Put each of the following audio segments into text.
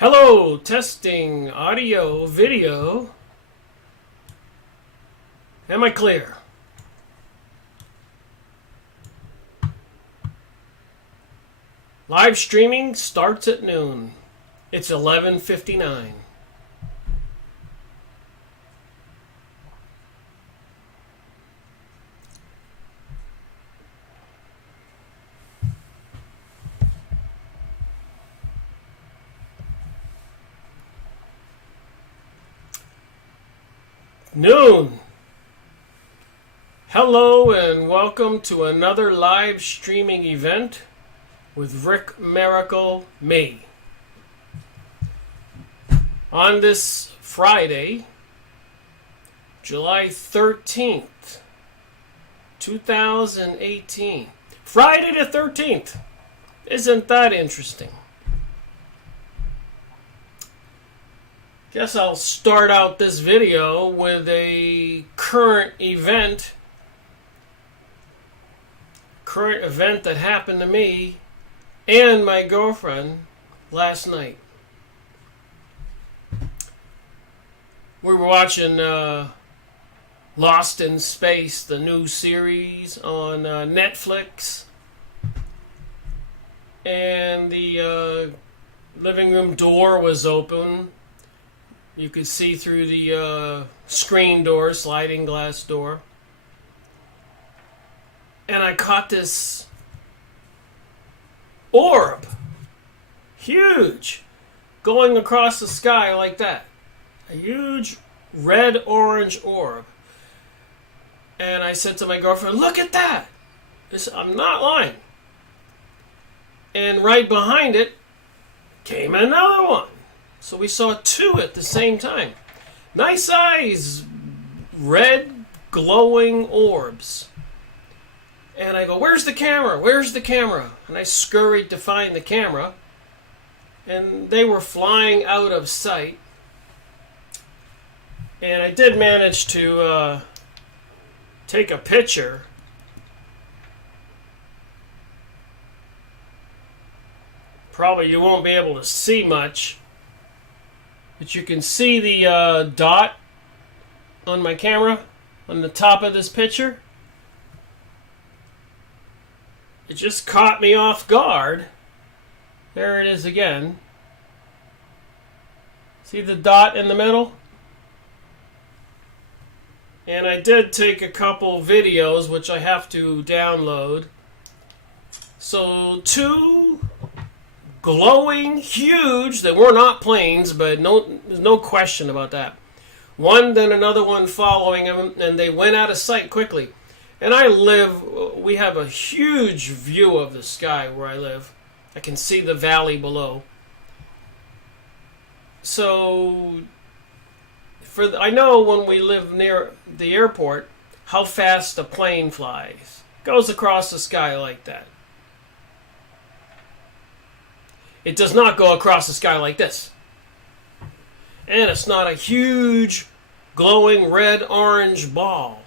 Hello, testing audio, video. Am I clear? Live streaming starts at noon. It's 11:59. Noon. Hello and welcome to another live streaming event with Rickmiracle, me. On this Friday, July 13th, 2018. Friday the 13th. Isn't that interesting? Guess I'll start out this video with a current event that happened to me and my girlfriend last night. We were watching Lost in Space, the new series on Netflix, and the living room door was open. You could see through the screen door, sliding glass door. And I caught this orb, huge, going across the sky like that. A huge red-orange orb. And I said to my girlfriend, "Look at that!" I'm not lying. And right behind it came another one. So we saw two at the same time. Nice eyes, red glowing orbs. And I go, "Where's the camera? Where's the camera?" And I scurried to find the camera. And they were flying out of sight. And I did manage to take a picture. Probably you won't be able to see much. But you can see the dot on my camera on the top of this picture. It just caught me off guard. There it is again. See the dot in the middle? And I did take a couple videos, which I have to download. So two glowing, huge, they were not planes, but there's no question about that. One, then another one following them, and they went out of sight quickly. And we have a huge view of the sky where I live. I can see the valley below. So, I know when we live near the airport, how fast a plane flies. It goes across the sky like that. It does not go across the sky like this. And it's not a huge, glowing red-orange ball.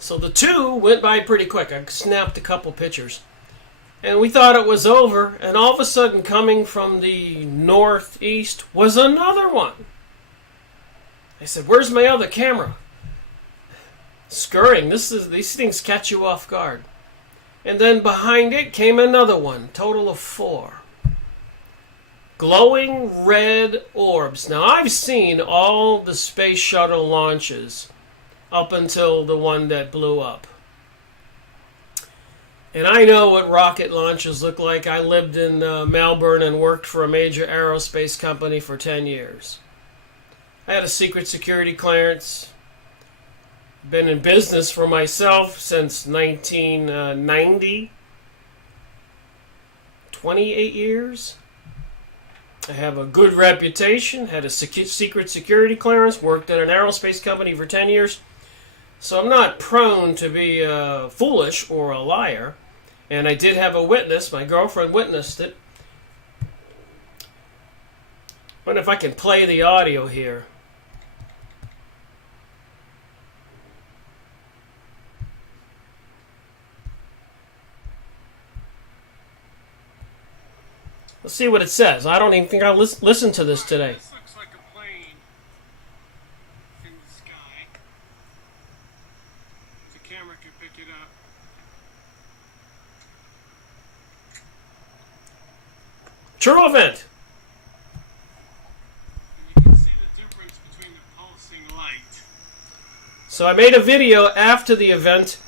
So the two went by pretty quick. I snapped a couple pictures. And we thought it was over. And all of a sudden, coming from the northeast was another one. I said, "Where's my other camera?" Scurrying. These things catch you off guard. And then behind it came another one. Total of 4. Glowing red orbs. Now, I've seen all the space shuttle launches up until the one that blew up. And I know what rocket launches look like. I lived in Melbourne and worked for a major aerospace company for 10 years. I had a secret security clearance. Been in business for myself since 1990. 28 years. I have a good reputation, had a secret security clearance, worked at an aerospace company for 10 years. So I'm not prone to be foolish or a liar. And I did have a witness. My girlfriend witnessed it. I wonder if I can play the audio here. Let's see what it says. I don't even think I'll listen to this today. This looks like a plane in the sky. The camera can pick it up. True event. And you can see the difference between the pulsing light. So I made a video after the event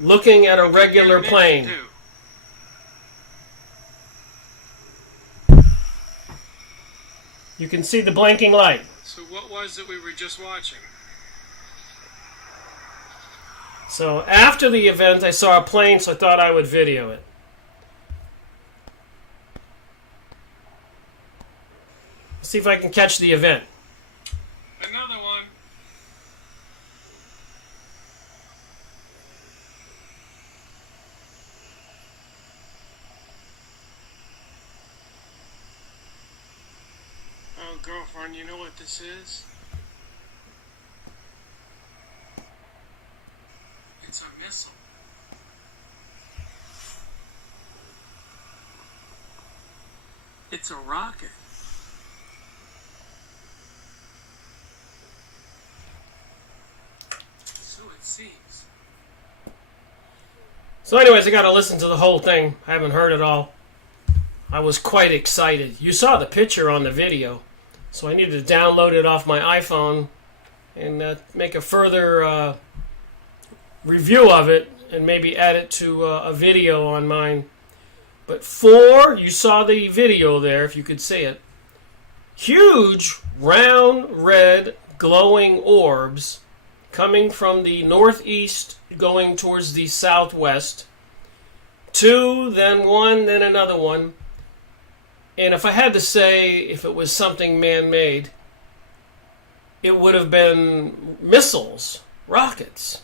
looking at a regular plane. You can see the blinking light. So what was it we were just watching? So after the event, I saw a plane, so I thought I would video it. Let's see if I can catch the event. Another one. Oh, girlfriend, you know what this is? It's a missile. It's a rocket. So it seems. So anyways, I got to listen to the whole thing. I haven't heard it all. I was quite excited. You saw the picture on the video. So I needed to download it off my iPhone and make a further review of it and maybe add it to a video on mine. But you saw the video there, if you could see it. Huge, round, red, glowing orbs coming from the northeast going towards the southwest. Two, then one, then another one. And if I had to say if it was something man-made, it would have been missiles, rockets.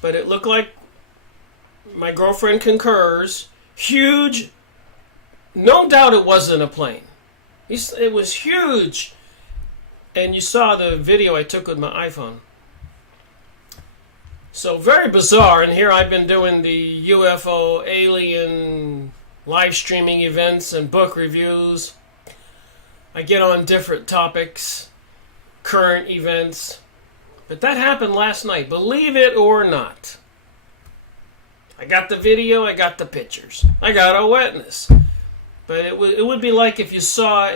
But it looked like, my girlfriend concurs, huge. No doubt it wasn't a plane. It was huge. And you saw the video I took with my iPhone. So very bizarre. And here I've been doing the UFO alien live streaming events and book reviews. I get on different topics, current events. But that happened last night, believe it or not. I got the video, I got the pictures. I got a witness. But it would be like if you saw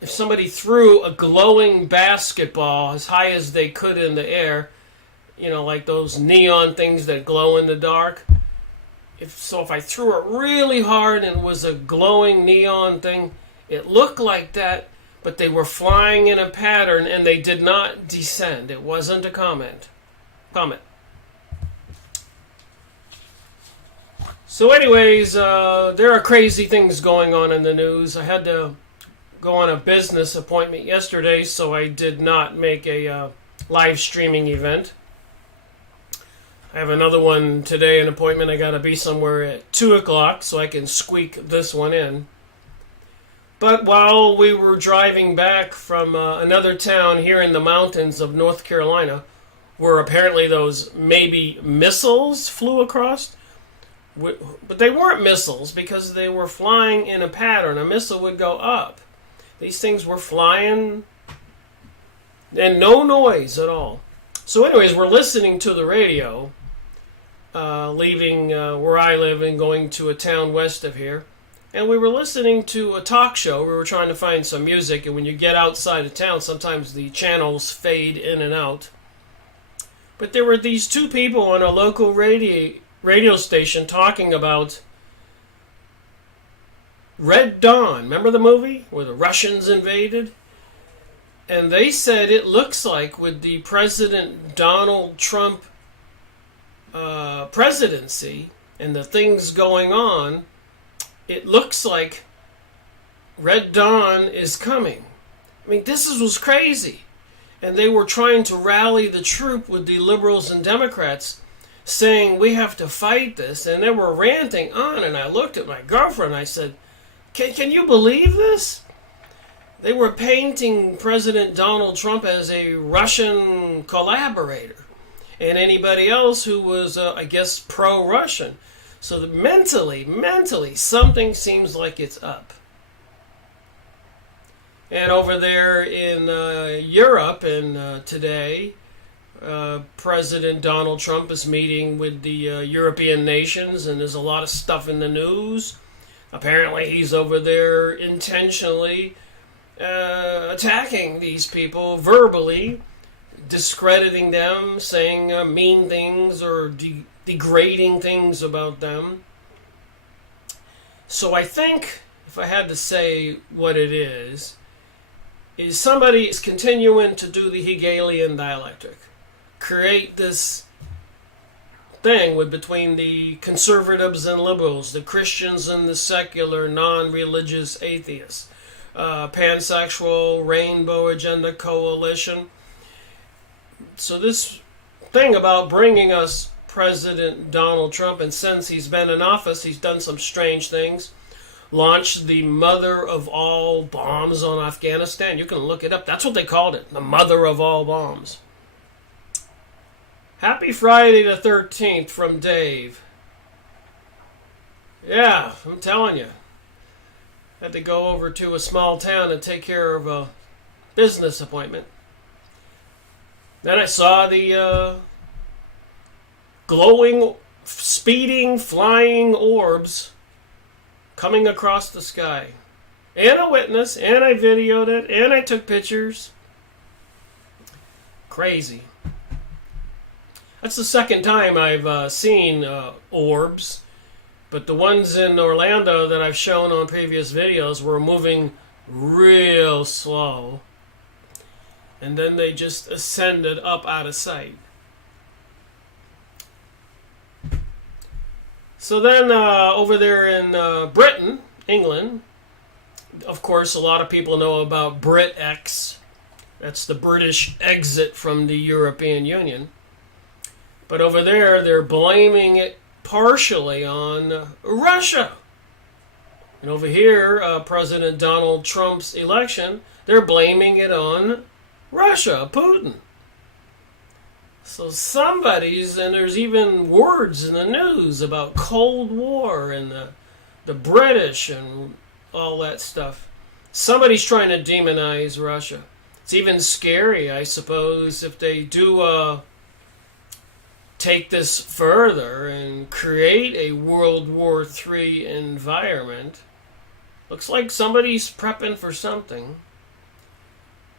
if somebody threw a glowing basketball as high as they could in the air, you know, like those neon things that glow in the dark. If I threw it really hard and it was a glowing neon thing, it looked like that, but they were flying in a pattern and they did not descend. It wasn't a comet. So anyways, there are crazy things going on in the news. I had to go on a business appointment yesterday, so I did not make a live streaming event. I have another one today, an appointment. I got to be somewhere at 2 o'clock so I can squeak this one in. But while we were driving back from another town here in the mountains of North Carolina, where apparently those maybe missiles flew across, but they weren't missiles because they were flying in a pattern. A missile would go up. These things were flying and no noise at all. So anyways, we're listening to the radio, leaving where I live and going to a town west of here. And we were listening to a talk show. We were trying to find some music, and when you get outside of town, sometimes the channels fade in and out. But there were these two people on a local radio station talking about Red Dawn. Remember the movie where the Russians invaded? And they said it looks like with the President Donald Trump presidency and the things going on, it looks like Red Dawn is coming. I mean, this was crazy. And they were trying to rally the troop with the liberals and Democrats, saying we have to fight this. And they were ranting on, and I looked at my girlfriend and I said, can you believe this? They were painting President Donald Trump as a Russian collaborator and anybody else who was, I guess, pro-Russian. So that mentally, something seems like it's up. And over there in Europe, and today, President Donald Trump is meeting with the European nations, and there's a lot of stuff in the news. Apparently, he's over there intentionally attacking these people verbally, discrediting them, saying mean things or degrading things about them. So I think, if I had to say what it is somebody is continuing to do the Hegelian dialectic. Create this thing between the conservatives and liberals, the Christians and the secular, non-religious atheists, pansexual, rainbow agenda coalition. So this thing about bringing us President Donald Trump, and since he's been in office, he's done some strange things. Launched the mother of all bombs on Afghanistan. You can look it up. That's what they called it, the mother of all bombs. Happy Friday the 13th from Dave. Yeah, I'm telling you. Had to go over to a small town and take care of a business appointment. Then I saw the glowing, speeding, flying orbs coming across the sky. And a witness, and I videoed it, and I took pictures. Crazy. That's the second time I've seen orbs, but the ones in Orlando that I've shown on previous videos were moving real slow, and then they just ascended up out of sight. So then over there in Britain, England, of course a lot of people know about BritX. That's the British exit from the European Union. But over there, they're blaming it partially on Russia. And over here, President Donald Trump's election, they're blaming it on Russia, Putin. So somebody's, and there's even words in the news about Cold War and the British and all that stuff. Somebody's trying to demonize Russia. It's even scary, I suppose, if they do take this further and create a World War III environment. Looks like somebody's prepping for something.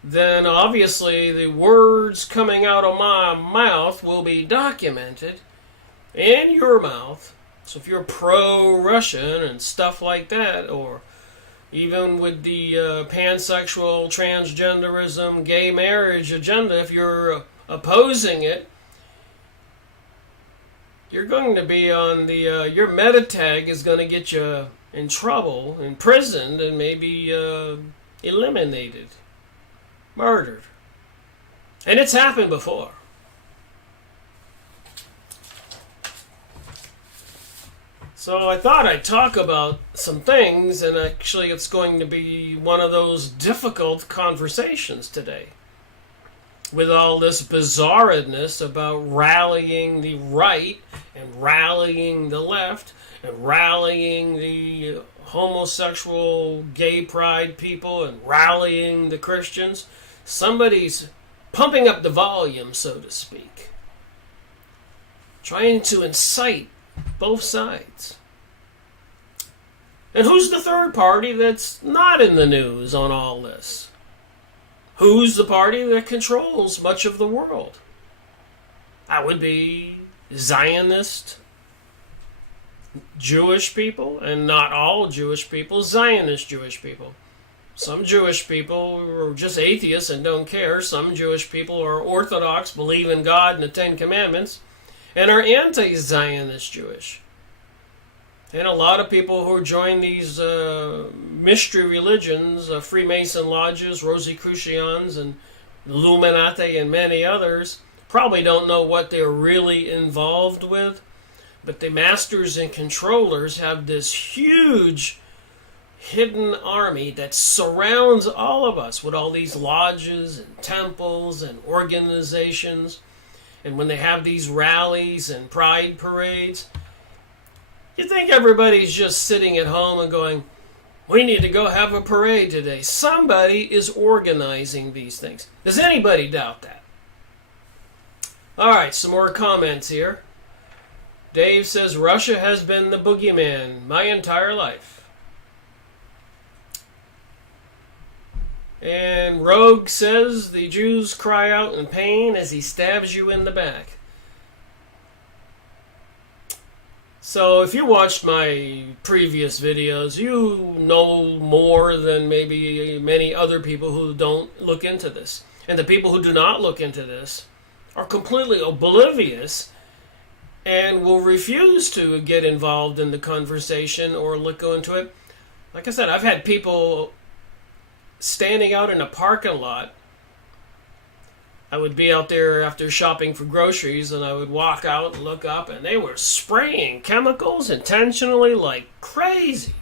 Then obviously the words coming out of my mouth will be documented in your mouth. So if you're pro-Russian and stuff like that, or even with the pansexual, transgenderism, gay marriage agenda, if you're opposing it, you're going to be on the, your meta tag is going to get you in trouble, imprisoned, and maybe eliminated. Murdered. And it's happened before. So I thought I'd talk about some things, and actually it's going to be one of those difficult conversations today. With all this bizarreness about rallying the right and rallying the left and rallying the homosexual gay pride people and rallying the Christians. Somebody's pumping up the volume, so to speak. Trying to incite both sides. And who's the third party that's not in the news on all this? Who's the party that controls much of the world? That would be Zionist Jewish people, and not all Jewish people, Zionist Jewish people. Some Jewish people are just atheists and don't care. Some Jewish people are Orthodox, believe in God and the Ten Commandments, and are anti-Zionist Jewish. And a lot of people who join these mystery religions, Freemason lodges, Rosicrucians, and Illuminati, and many others, probably don't know what they're really involved with. But the masters and controllers have this huge hidden army that surrounds all of us with all these lodges and temples and organizations. And when they have these rallies and pride parades, You think everybody's just sitting at home and going, we need to go have a parade today. Somebody is organizing these things. Does anybody doubt that? All right, some more comments here. Dave says, Russia has been the boogeyman my entire life. And Rogue says, the Jews cry out in pain as he stabs you in the back. So if you watched my previous videos, you know more than maybe many other people who don't look into this. And the people who do not look into this are completely oblivious and will refuse to get involved in the conversation or go into it. Like I said, I've had people standing out in a parking lot. I would be out there after shopping for groceries, and I would walk out and look up, and they were spraying chemicals intentionally like crazy.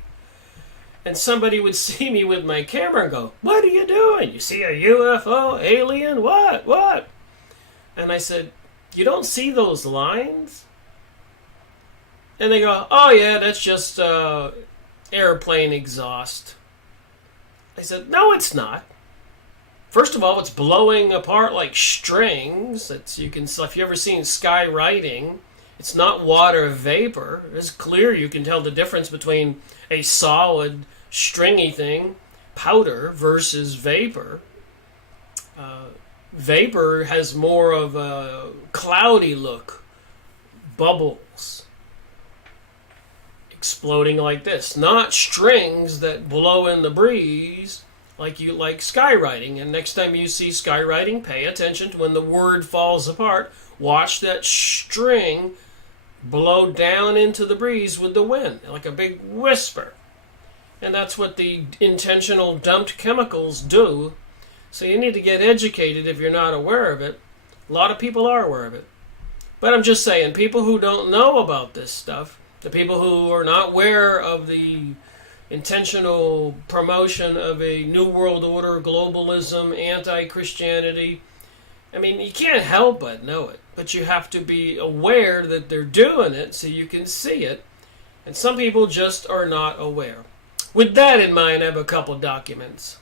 And somebody would see me with my camera and go, what are you doing? You see a UFO, alien, what? And I said, you don't see those lines? And they go, oh yeah, that's just airplane exhaust. I said, no, it's not. First of all, it's blowing apart like strings. If you've ever seen skywriting, it's not water vapor. It's clear you can tell the difference between a solid, stringy thing, powder, versus vapor. Vapor has more of a cloudy look, bubbles, exploding like this. Not strings that blow in the breeze like skywriting. And next time you see skywriting, pay attention to when the word falls apart. Watch that string blow down into the breeze with the wind, like a big whisper. And that's what the intentional dumped chemicals do. So you need to get educated if you're not aware of it. A lot of people are aware of it. But I'm just saying, people who don't know about this stuff, the people who are not aware of the intentional promotion of a New World Order, globalism, anti-Christianity, I mean, you can't help but know it. But you have to be aware that they're doing it so you can see it. And some people just are not aware. With that in mind, I have a couple documents.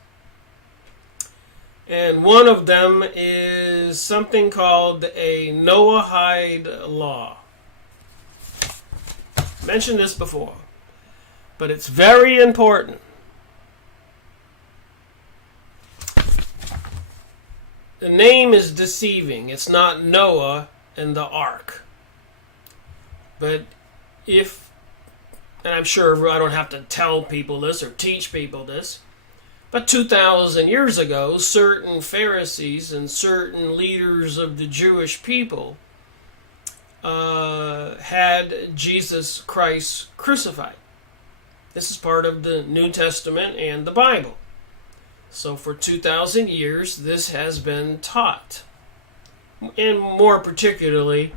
And one of them is something called a Noahide law. Mentioned this before, but it's very important. The name is deceiving. It's not Noah and the ark. But and I'm sure I don't have to tell people this or teach people this, but 2,000 years ago, certain Pharisees and certain leaders of the Jewish people had Jesus Christ crucified. This is part of the New Testament and the Bible. So for 2,000 years, this has been taught. And more particularly,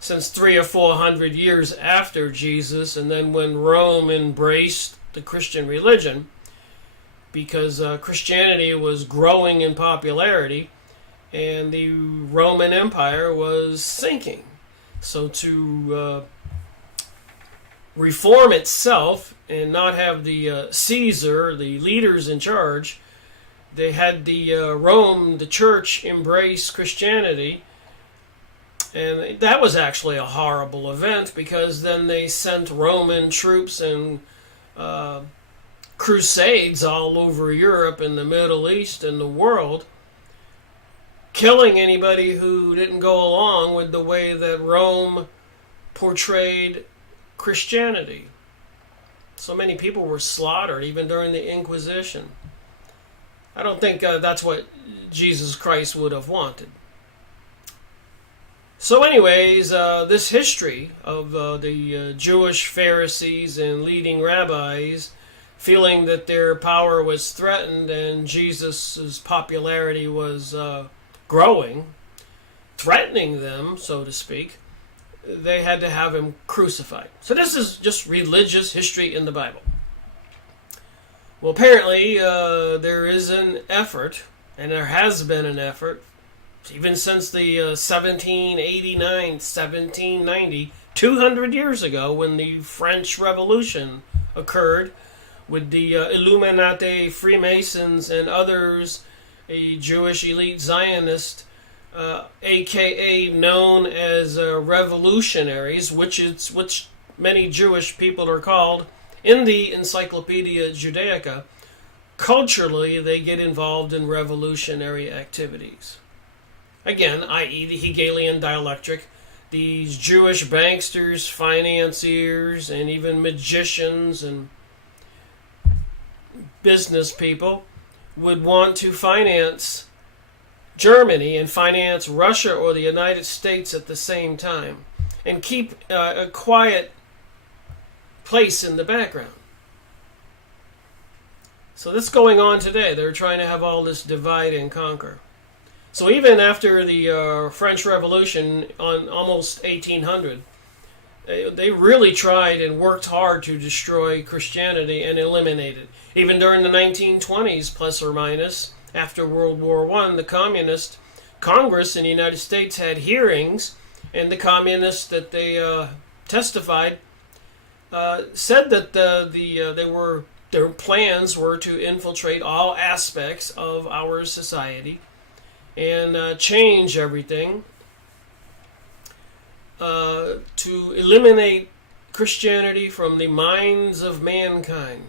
since 300 or 400 years after Jesus, and then when Rome embraced the Christian religion, because Christianity was growing in popularity, and the Roman Empire was sinking. So to reform itself and not have the Caesar, the leaders in charge, they had the church, embrace Christianity. And that was actually a horrible event, because then they sent Roman troops and crusades all over Europe and the Middle East and the world, killing anybody who didn't go along with the way that Rome portrayed Christianity. So many people were slaughtered, even during the Inquisition. I don't think that's what Jesus Christ would have wanted. So anyways, this history of the Jewish Pharisees and leading rabbis feeling that their power was threatened and Jesus' popularity was growing, threatening them, so to speak, they had to have him crucified. So this is just religious history in the Bible. Well, apparently there is an effort, and there has been an effort, even since the 1789, 1790 200 years ago when the French Revolution occurred with the Illuminati, Freemasons, and others, a Jewish elite Zionist, aka known as revolutionaries, which many Jewish people are called in the Encyclopedia Judaica. Culturally, they get involved in revolutionary activities. Again, i.e. the Hegelian dialectic. These Jewish banksters, financiers, and even magicians and business people would want to finance Germany and finance Russia or the United States at the same time and keep a quiet place in the background. So this is going on today. They're trying to have all this divide and conquer. So even after the French Revolution on almost 1800, they really tried and worked hard to destroy Christianity and eliminate it. Even during the 1920s, plus or minus, after World War I, the Communist Congress in the United States had hearings, and the communists that they testified said that their plans were to infiltrate all aspects of our society and change everything to eliminate Christianity from the minds of mankind.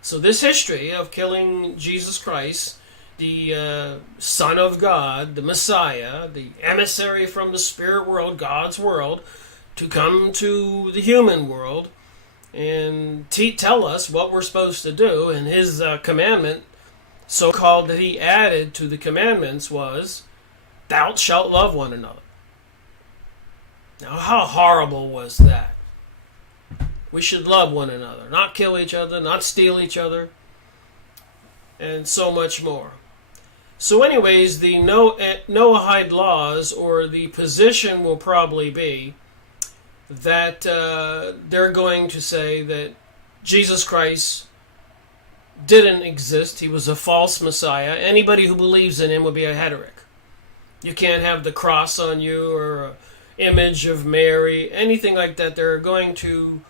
So this history of killing Jesus Christ, the Son of God, the Messiah, the emissary from the spirit world, God's world, to come to the human world and tell us what we're supposed to do. And his commandment, so-called, that he added to the commandments was, thou shalt love one another. Now, how horrible was that? We should love one another, not kill each other, not steal each other, and so much more. So anyways, the Noahide laws, or the position will probably be that they're going to say that Jesus Christ didn't exist. He was a false Messiah. Anybody who believes in him would be a heretic. You can't have the cross on you or an image of Mary, anything like that. They're going to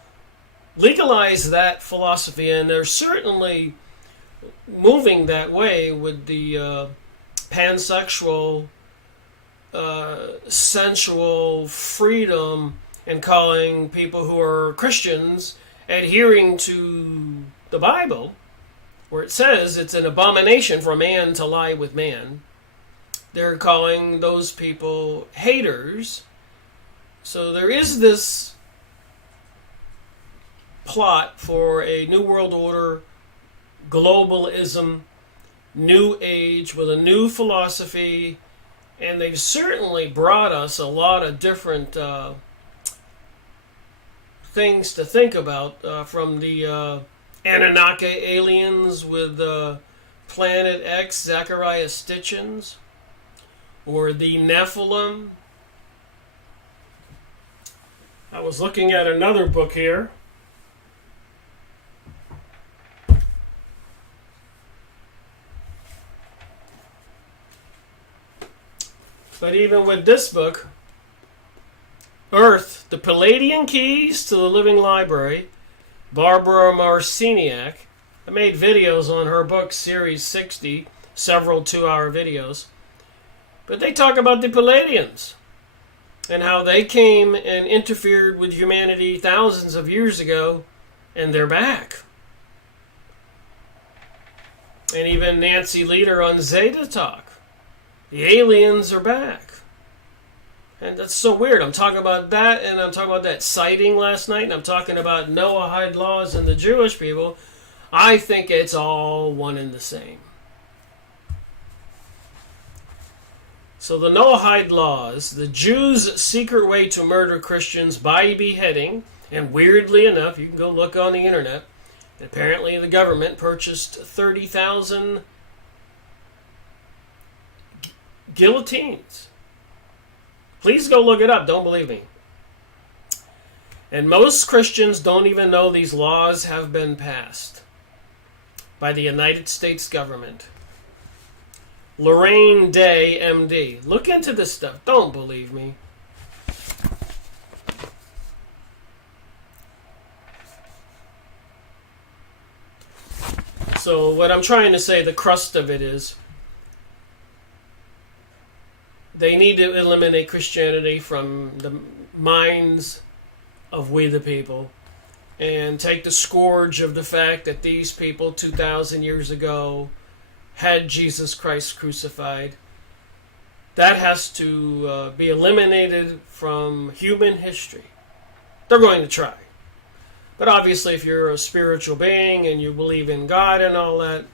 legalize that philosophy, and they're certainly moving that way with the pansexual, sensual freedom, and calling people who are Christians adhering to the Bible, where it says it's an abomination for man to lie with man. They're calling those people haters. So there is this plot for a New World Order, globalism, New Age with a new philosophy, and they've certainly brought us a lot of different things to think about, from the Anunnaki aliens with Planet X, Zachariah Stitchins, or the Nephilim. I was looking at another book here. But even with this book, Earth, the Palladian Keys to the Living Library, Barbara Marciniak. I made videos on her book, Series 60, several 2-hour videos. But they talk about the Palladians and how they came and interfered with humanity thousands of years ago, and they're back. And even Nancy Leader on Zeta Talk. The aliens are back. And that's so weird. I'm talking about that, and I'm talking about that sighting last night, and I'm talking about Noahide laws and the Jewish people. I think it's all one and the same. So the Noahide laws, the Jews' secret way to murder Christians by beheading, and weirdly enough, you can go look on the internet, apparently the government purchased 30,000 guillotines. Please go look it up. Don't believe me. And most Christians don't even know these laws have been passed by the United States government. Lorraine Day, MD. Look into this stuff. Don't believe me. So what I'm trying to say, the crust of it is, they need to eliminate Christianity from the minds of we the people and take the scourge of the fact that these people 2,000 years ago had Jesus Christ crucified. That has to be eliminated from human history. They're going to try. But obviously, if you're a spiritual being and you believe in God and all that,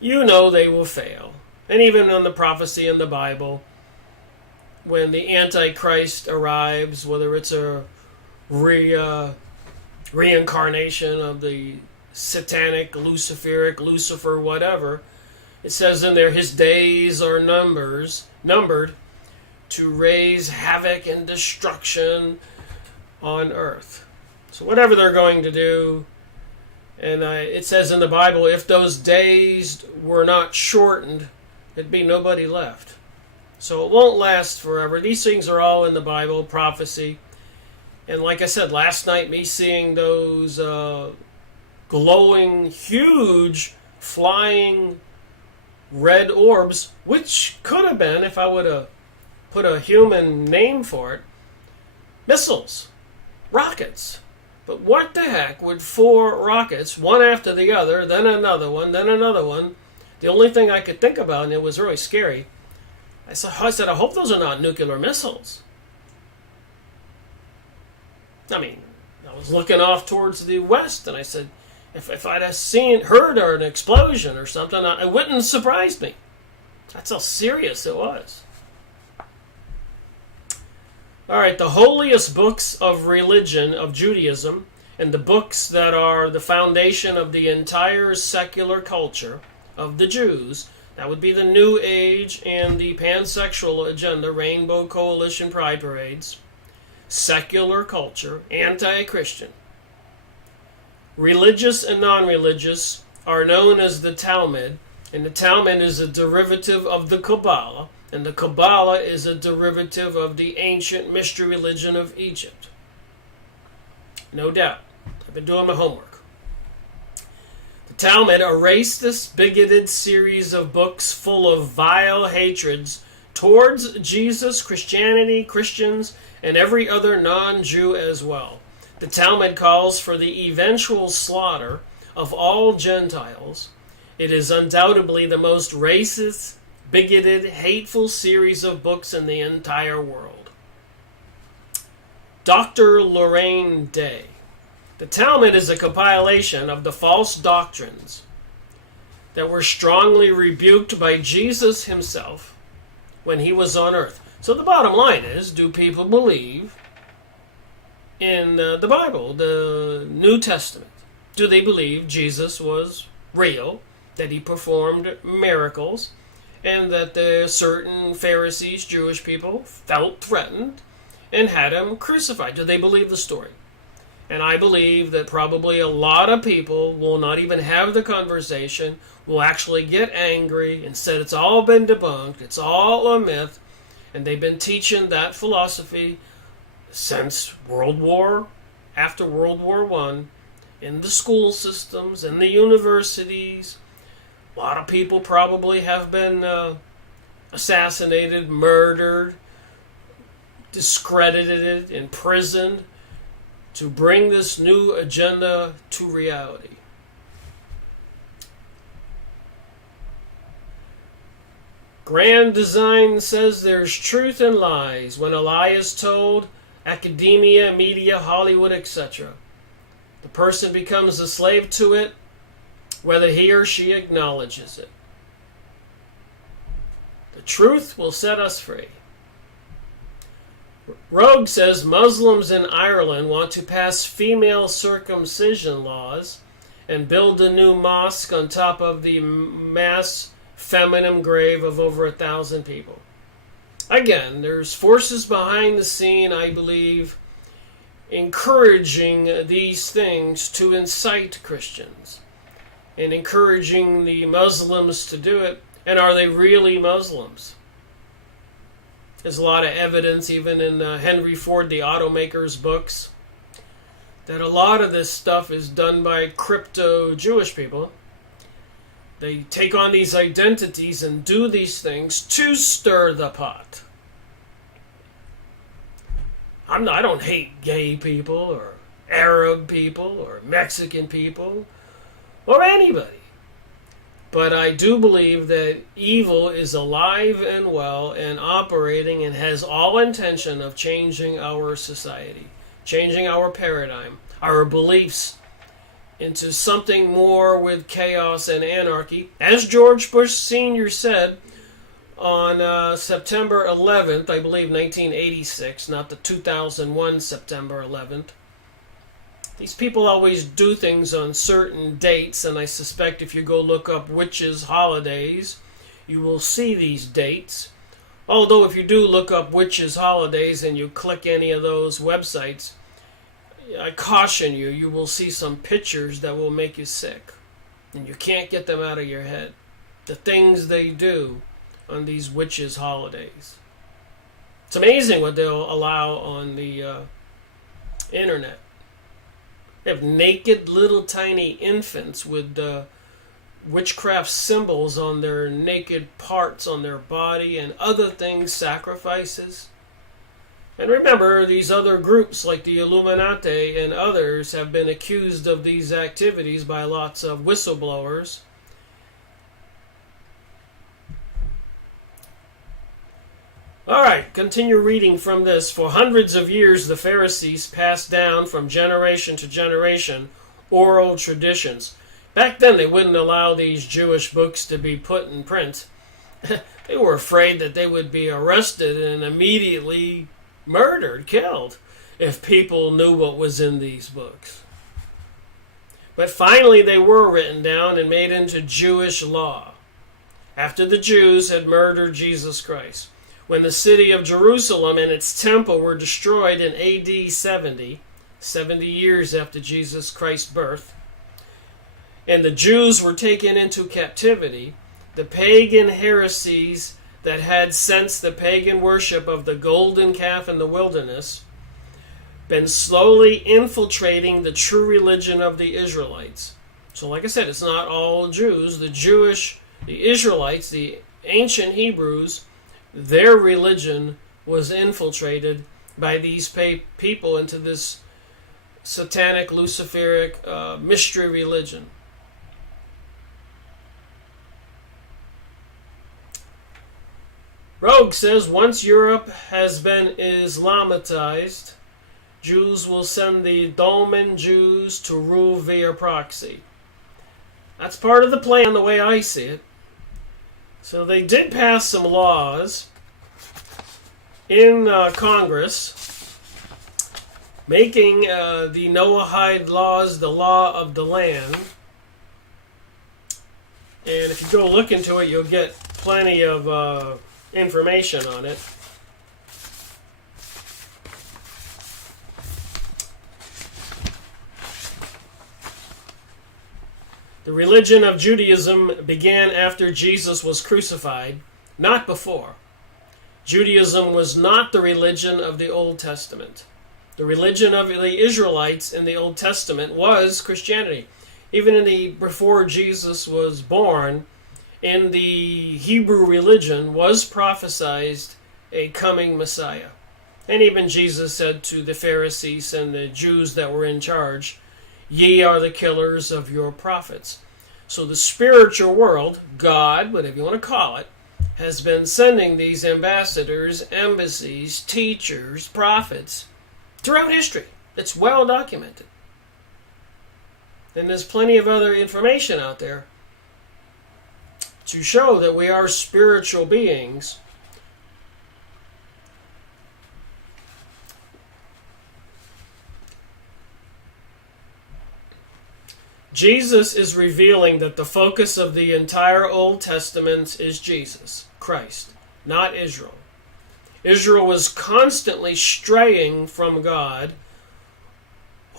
you know they will fail. And even in the prophecy in the Bible, when the Antichrist arrives, whether it's a reincarnation of the Satanic, Luciferic, Lucifer, whatever, it says in there, his days are numbered to raise havoc and destruction on earth. So whatever they're going to do, and it says in the Bible, if those days were not shortened, there'd be nobody left. So it won't last forever. These things are all in the Bible, prophecy. And like I said, last night, me seeing those glowing, huge, flying red orbs, which could have been, if I would have put a human name for it, missiles, rockets. But what the heck would 4 rockets, one after the other, then another one, then another one? The only thing I could think about, and it was really scary, I said, I hope those are not nuclear missiles. I mean, I was looking off towards the west, and I said, if I'd have heard an explosion or something, it wouldn't have surprised me. That's how serious it was. All right, the holiest books of religion, of Judaism, and the books that are the foundation of the entire secular culture of the Jews, that would be the New Age and the pansexual agenda, Rainbow Coalition Pride Parades, secular culture, anti-Christian. Religious and non-religious are known as the Talmud, and the Talmud is a derivative of the Kabbalah, and the Kabbalah is a derivative of the ancient mystery religion of Egypt. No doubt. I've been doing my homework. The Talmud, a racist, bigoted series of books full of vile hatreds towards Jesus, Christianity, Christians, and every other non-Jew as well. The Talmud calls for the eventual slaughter of all Gentiles. It is undoubtedly the most racist, bigoted, hateful series of books in the entire world. Dr. Lorraine Day. The Talmud is a compilation of the false doctrines that were strongly rebuked by Jesus himself when he was on earth. So the bottom line is, do people believe in the Bible, the New Testament? Do they believe Jesus was real, that he performed miracles, and that the certain Pharisees, Jewish people, felt threatened and had him crucified? Do they believe the story? And I believe that probably a lot of people will not even have the conversation, will actually get angry and said it's all been debunked, it's all a myth, and they've been teaching that philosophy since after World War I, in the school systems, in the universities. A lot of people probably have been assassinated, murdered, discredited, imprisoned, to bring this new agenda to reality. Grand Design says there's truth and lies. When a lie is told, academia, media, Hollywood, etc., the person becomes a slave to it, whether he or she acknowledges it. The truth will set us free. Rogue says Muslims in Ireland want to pass female circumcision laws and build a new mosque on top of the mass feminine grave of over 1,000 people. Again, there's forces behind the scene, I believe, encouraging these things to incite Christians and encouraging the Muslims to do it. And are they really Muslims? There's a lot of evidence, even in Henry Ford, the automaker's books, that a lot of this stuff is done by crypto-Jewish people. They take on these identities and do these things to stir the pot. I don't hate gay people or Arab people or Mexican people or anybody. But I do believe that evil is alive and well and operating and has all intention of changing our society, changing our paradigm, our beliefs into something more with chaos and anarchy. As George Bush Sr. said on September 11th, I believe 1986, not the 2001 September 11th. These people always do things on certain dates, and I suspect if you go look up witches' holidays, you will see these dates. Although if you do look up witches' holidays and you click any of those websites, I caution you, you will see some pictures that will make you sick. And you can't get them out of your head. The things they do on these witches' holidays. It's amazing what they'll allow on the internet. They have naked little tiny infants with witchcraft symbols on their naked parts on their body and other things, sacrifices. And remember, these other groups like the Illuminati and others have been accused of these activities by lots of whistleblowers. Alright, continue reading from this. For hundreds of years the Pharisees passed down from generation to generation oral traditions. Back then they wouldn't allow these Jewish books to be put in print. They were afraid that they would be arrested and immediately murdered, killed, if people knew what was in these books. But finally they were written down and made into Jewish law after the Jews had murdered Jesus Christ. When the city of Jerusalem and its temple were destroyed in AD 70 years after Jesus Christ's birth, and the Jews were taken into captivity, the pagan heresies that had since the pagan worship of the golden calf in the wilderness been slowly infiltrating the true religion of the Israelites. So like I said, it's not all Jews. The Israelites, the ancient Hebrews, their religion was infiltrated by these people into this satanic, Luciferic mystery religion. Rogue says, once Europe has been Islamatized, Jews will send the Dolmen Jews to rule via proxy. That's part of the plan, the way I see it. So they did pass some laws in Congress making the Noahide laws the law of the land. And if you go look into it, you'll get plenty of information on it. The religion of Judaism began after Jesus was crucified, not before. Judaism was not the religion of the Old Testament. The religion of the Israelites in the Old Testament was Christianity. Even before Jesus was born, in the Hebrew religion was prophesied a coming Messiah. And even Jesus said to the Pharisees and the Jews that were in charge, "Ye are the killers of your prophets." So the spiritual world, God, whatever you want to call it, has been sending these ambassadors, embassies, teachers, prophets throughout history. It's well documented. And there's plenty of other information out there to show that we are spiritual beings. Jesus is revealing that the focus of the entire Old Testament is Jesus, Christ, not Israel. Israel was constantly straying from God,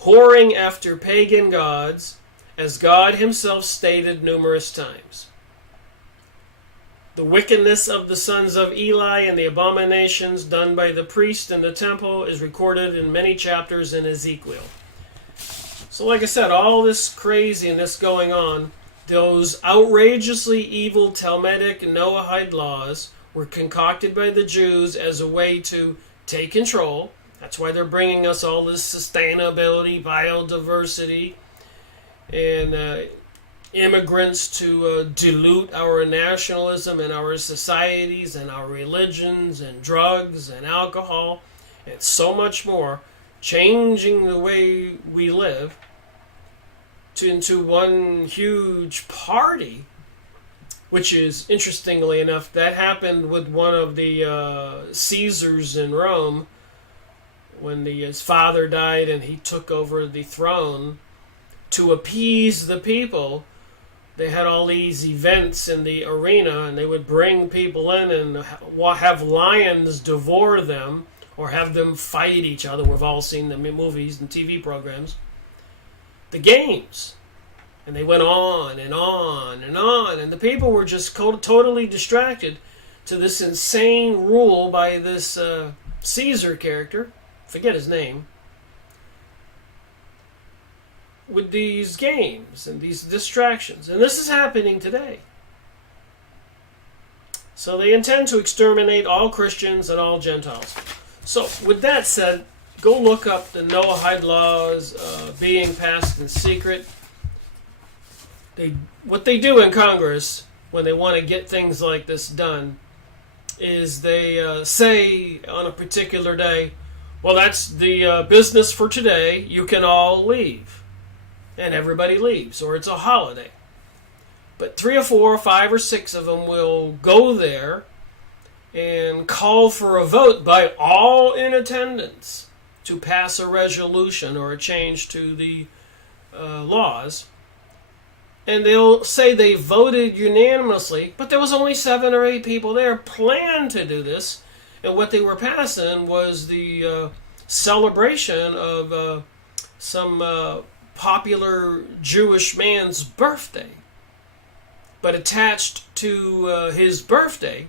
whoring after pagan gods, as God himself stated numerous times. The wickedness of the sons of Eli and the abominations done by the priest in the temple is recorded in many chapters in Ezekiel. So like I said, all this craziness going on Those outrageously evil Talmudic Noahide laws were concocted by the Jews as a way to take control. That's why they're bringing us all this sustainability, biodiversity, and immigrants to dilute our nationalism and our societies and our religions and drugs and alcohol and so much more, changing the way we live into one huge party, which is, interestingly enough, that happened with one of the Caesars in Rome when his father died and he took over the throne. To appease the people, they had all these events in the arena, and they would bring people in and have lions devour them or have them fight each other. We've all seen the movies and TV programs. The games. And they went on and on and on, and the people were just totally distracted to this insane rule by this Caesar character, forget his name, with these games and these distractions. And this is happening today. So they intend to exterminate all Christians and all Gentiles. So with that said, go look up the Noahide laws being passed in secret. What they do in Congress when they want to get things like this done is they say on a particular day, well, that's the business for today. You can all leave. And everybody leaves, or it's a holiday. But 3 or 4 or 5 or 6 of them will go there and call for a vote by all in attendance to pass a resolution or a change to the laws. And they'll say they voted unanimously, but there was only 7 or 8 people there planned to do this. And what they were passing was the celebration of some popular Jewish man's birthday. But attached to his birthday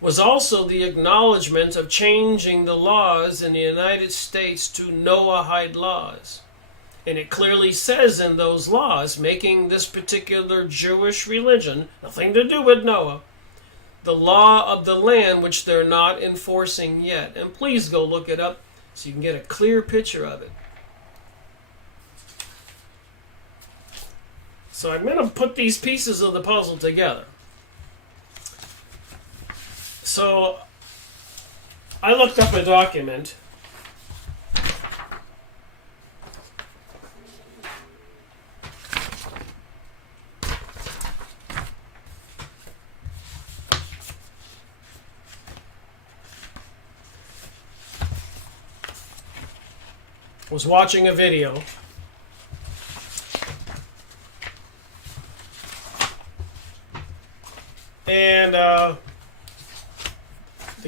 was also the acknowledgement of changing the laws in the United States to Noahide laws. And it clearly says in those laws, making this particular Jewish religion, nothing to do with Noah, the law of the land which they're not enforcing yet. And please go look it up so you can get a clear picture of it. So I'm going to put these pieces of the puzzle together. So I looked up a document. Was watching a video and the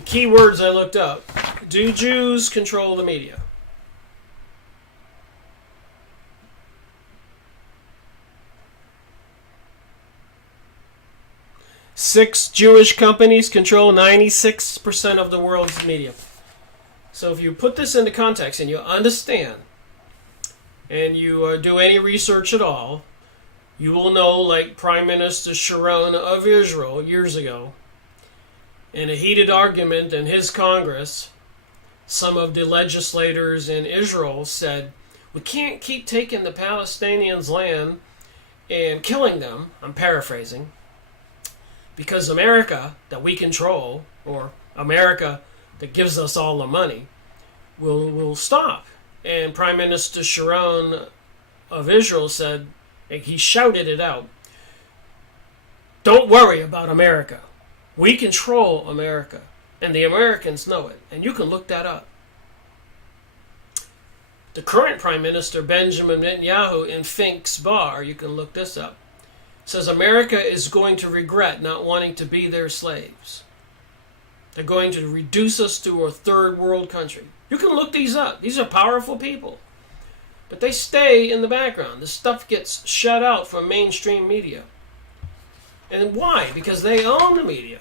key words I looked up: do Jews control the media? Six Jewish companies control 96% of the world's media. So if you put this into context and you understand, and you do any research at all, you will know, like Prime Minister Sharon of Israel years ago, in a heated argument in his Congress, some of the legislators in Israel said, we can't keep taking the Palestinians' land and killing them, I'm paraphrasing, because America, that we control, or America that gives us all the money, will stop. And Prime Minister Sharon of Israel said, he shouted it out, don't worry about America. We control America. And the Americans know it. And you can look that up. The current Prime Minister, Benjamin Netanyahu, in Fink's Bar, you can look this up, says America is going to regret not wanting to be their slaves. They're going to reduce us to a third world country. You can look these up. These are powerful people. But they stay in the background. This stuff gets shut out from mainstream media. And why? Because they own the media.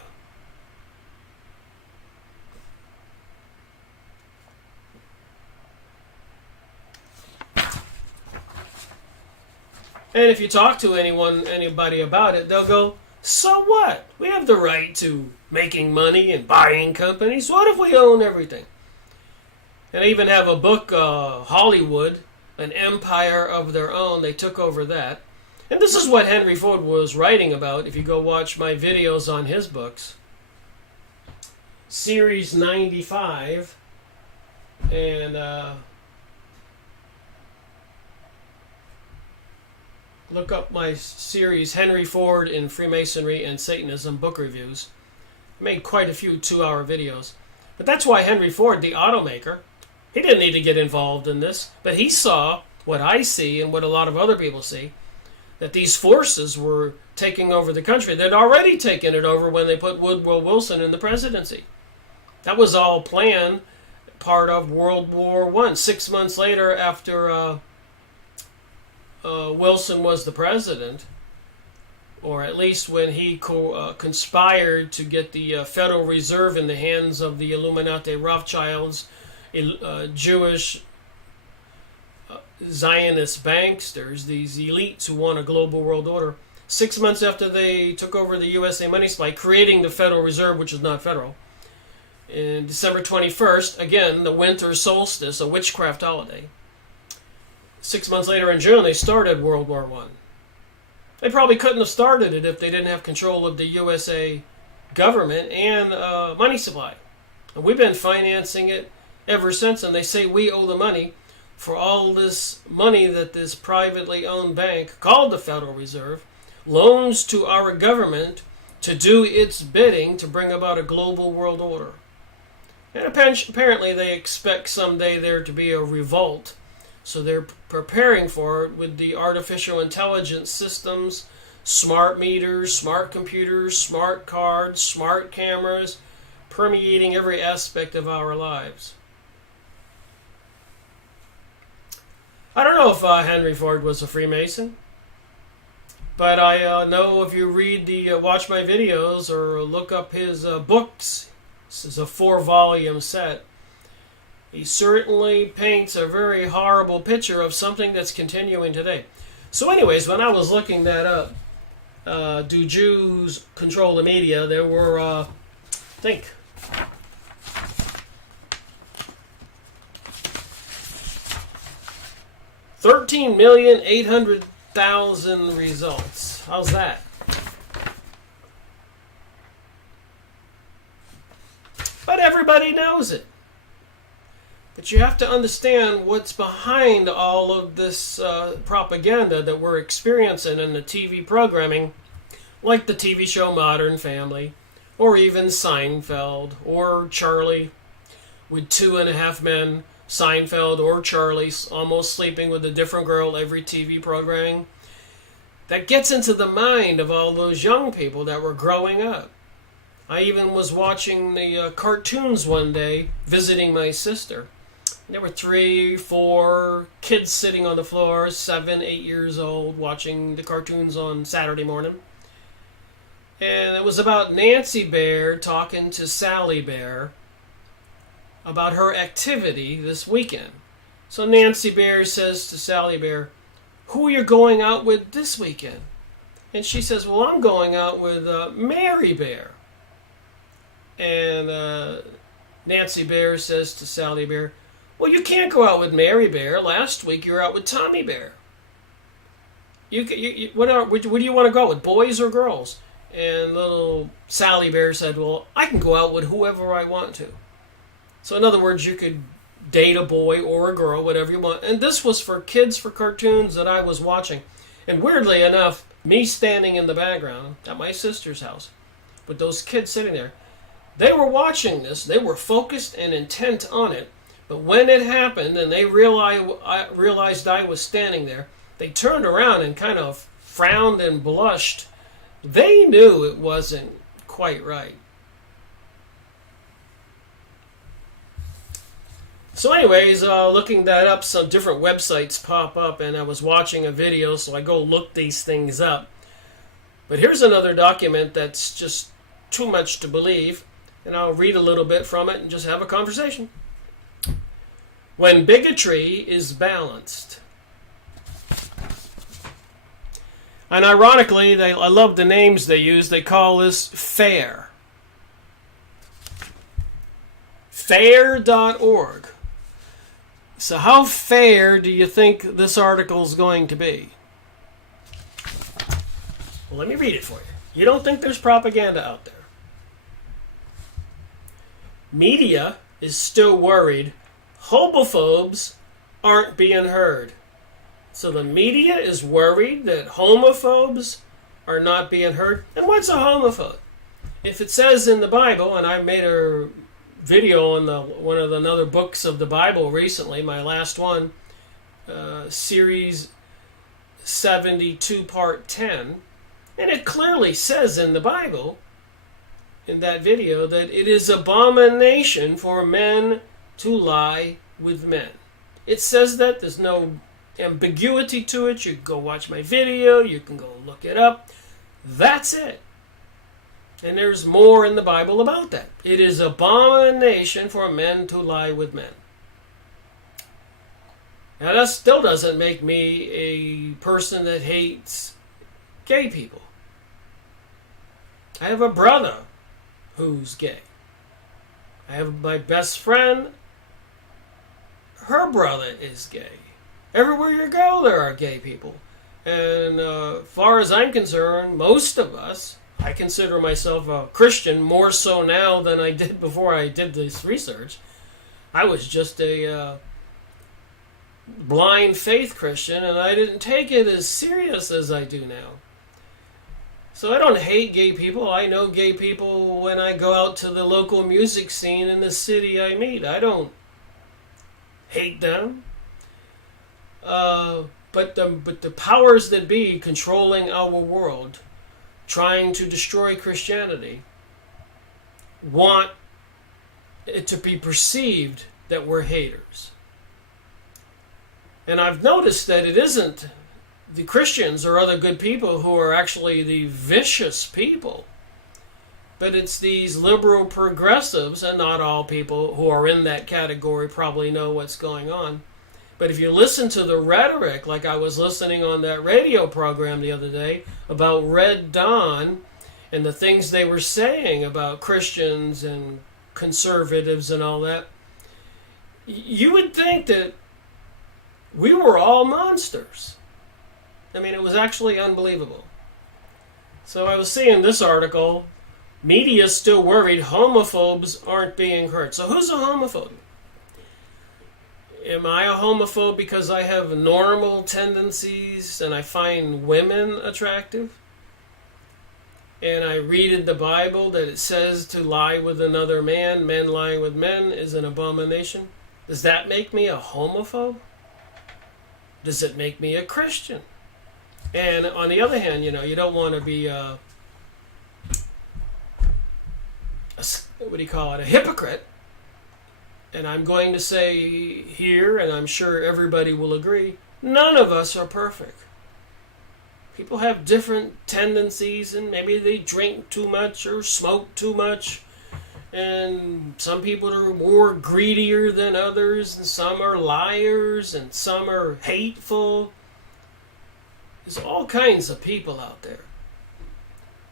And if you talk to anybody about it, they'll go, so what? We have the right to making money and buying companies. What if we own everything? And they even have a book, Hollywood, an empire of their own. They took over that. And this is what Henry Ford was writing about if you go watch my videos on his books. Series 95. And look up my series, Henry Ford in Freemasonry and Satanism book reviews. I made quite a few 2-hour videos. But that's why Henry Ford, the automaker, he didn't need to get involved in this. But he saw what I see and what a lot of other people see, that these forces were taking over the country. They'd already taken it over when they put Woodrow Wilson in the presidency. That was all planned, part of World War I. 6 months later, after Wilson was the president, or at least when he conspired to get the Federal Reserve in the hands of the Illuminati Rothschilds, Jewish Zionist banksters, these elites who want a global world order. 6 months after they took over the USA money supply, creating the Federal Reserve, which is not federal, in December 21st, again, the winter solstice, a witchcraft holiday. 6 months later in June, they started World War I. They probably couldn't have started it if they didn't have control of the USA government and money supply. And we've been financing it ever since, and they say we owe the money for all this money that this privately owned bank, called the Federal Reserve, loans to our government to do its bidding to bring about a global world order. And apparently they expect someday there to be a revolt. So they're preparing for it with the artificial intelligence systems, smart meters, smart computers, smart cards, smart cameras, permeating every aspect of our lives. I don't know if Henry Ford was a Freemason, but I know if you read watch my videos or look up his books, this is a 4-volume set, he certainly paints a very horrible picture of something that's continuing today. So anyways, when I was looking that up, do Jews control the media, there were, I think, 13,800,000 results. How's that? But everybody knows it. But you have to understand what's behind all of this propaganda that we're experiencing in the TV programming, like the TV show Modern Family, or even Seinfeld, or Charlie with 2.5 Men, Seinfeld or Charlie almost sleeping with a different girl every TV programming. That gets into the mind of all those young people that were growing up. I even was watching the cartoons one day, visiting my sister. There were 3, 4 kids sitting on the floor, 7, 8 years old, watching the cartoons on Saturday morning. And it was about Nancy Bear talking to Sally Bear about her activity this weekend. So Nancy Bear says to Sally Bear, "Who are you going out with this weekend?" And she says, "Well, I'm going out with Mary Bear." And Nancy Bear says to Sally Bear, "Well, you can't go out with Mary Bear. Last week you were out with Tommy Bear. What do you want to go out with, boys or girls?" And little Sally Bear said, "Well, I can go out with whoever I want to." So in other words, you could date a boy or a girl, whatever you want. And this was for kids, for cartoons that I was watching. And weirdly enough, me standing in the background at my sister's house with those kids sitting there, they were watching this. They were focused and intent on it. But when it happened and they realized I was standing there, they turned around and kind of frowned and blushed. They knew it wasn't quite right. So anyways, looking that up, some different websites pop up, and I was watching a video, so I go look these things up. But here's another document that's just too much to believe, and I'll read a little bit from it and just have a conversation. When bigotry is balanced. And ironically, I love the names they use. They call this FAIR. Fair.org. So how fair do you think this article is going to be? Well, let me read it for you. You don't think there's propaganda out there? Media is still worried homophobes aren't being heard. So the media is worried that homophobes are not being heard. And what's a homophobe? If it says in the Bible, and I made a video on one of the other books of the Bible recently, my last one, series 72, part 10, and it clearly says in the Bible, in that video, that it is abomination for men to lie with men. It says that. There's no ambiguity to it. You can go watch my video. You can go look it up. That's it. And there's more in the Bible about that. It is abomination for men to lie with men. Now that still doesn't make me a person that hates gay people. I have a brother who's gay. I have my best friend. Her brother is gay. Everywhere you go, there are gay people. And as far as I'm concerned, most of us, I consider myself a Christian more so now than I did before I did this research. I was just a blind faith Christian, and I didn't take it as serious as I do now. So I don't hate gay people. I know gay people when I go out to the local music scene in the city I meet. I don't hate them. But the powers that be controlling our world, trying to destroy Christianity, want it to be perceived that we're haters. And I've noticed that it isn't the Christians or other good people who are actually the vicious people, but it's these liberal progressives, and not all people who are in that category probably know what's going on. But if you listen to the rhetoric, like I was listening on that radio program the other day about Red Dawn and the things they were saying about Christians and conservatives and all that, you would think that we were all monsters. I mean, it was actually unbelievable. So I was seeing this article, media still worried homophobes aren't being heard. So who's a homophobe? Am I a homophobe because I have normal tendencies and I find women attractive? And I read in the Bible that it says to lie with another man, men lying with men is an abomination? Does that make me a homophobe? Does it make me a Christian? And on the other hand, you don't want to be a hypocrite. And I'm going to say here, and I'm sure everybody will agree, none of us are perfect. People have different tendencies, and maybe they drink too much or smoke too much. And some people are more greedier than others, and some are liars, and some are hateful. There's all kinds of people out there.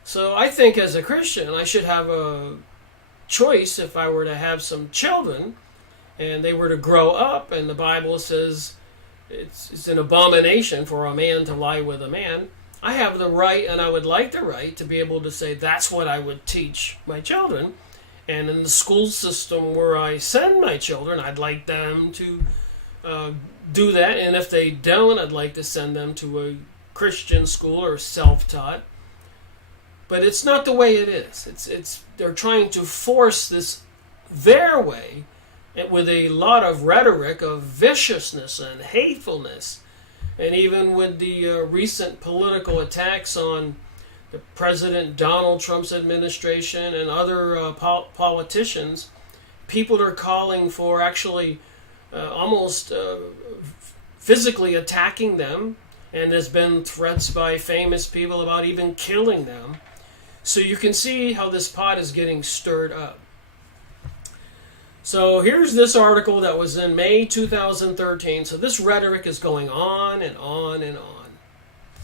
So I think as a Christian, I should have a choice if I were to have some children and they were to grow up, and the Bible says it's an abomination for a man to lie with a man. I have the right, and I would like the right, to be able to say that's what I would teach my children. And in the school system where I send my children, I'd like them to do that. And if they don't, I'd like to send them to a Christian school or self-taught. But it's not the way it is. They're trying to force this their way, with a lot of rhetoric of viciousness and hatefulness. And even with the recent political attacks on the President Donald Trump's administration and other politicians, people are calling for actually almost physically attacking them. And there's been threats by famous people about even killing them. So you can see how this pot is getting stirred up. So here's this article that was in May 2013. So this rhetoric is going on and on and on.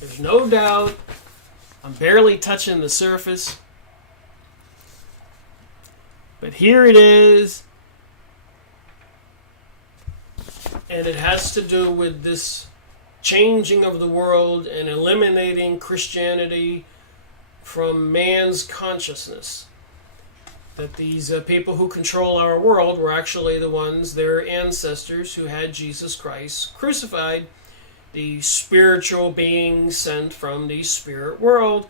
There's no doubt. I'm barely touching the surface. But here it is. And it has to do with this changing of the world and eliminating Christianity from man's consciousness. That these people who control our world were actually the ones, their ancestors, who had Jesus Christ crucified, the spiritual being sent from the spirit world,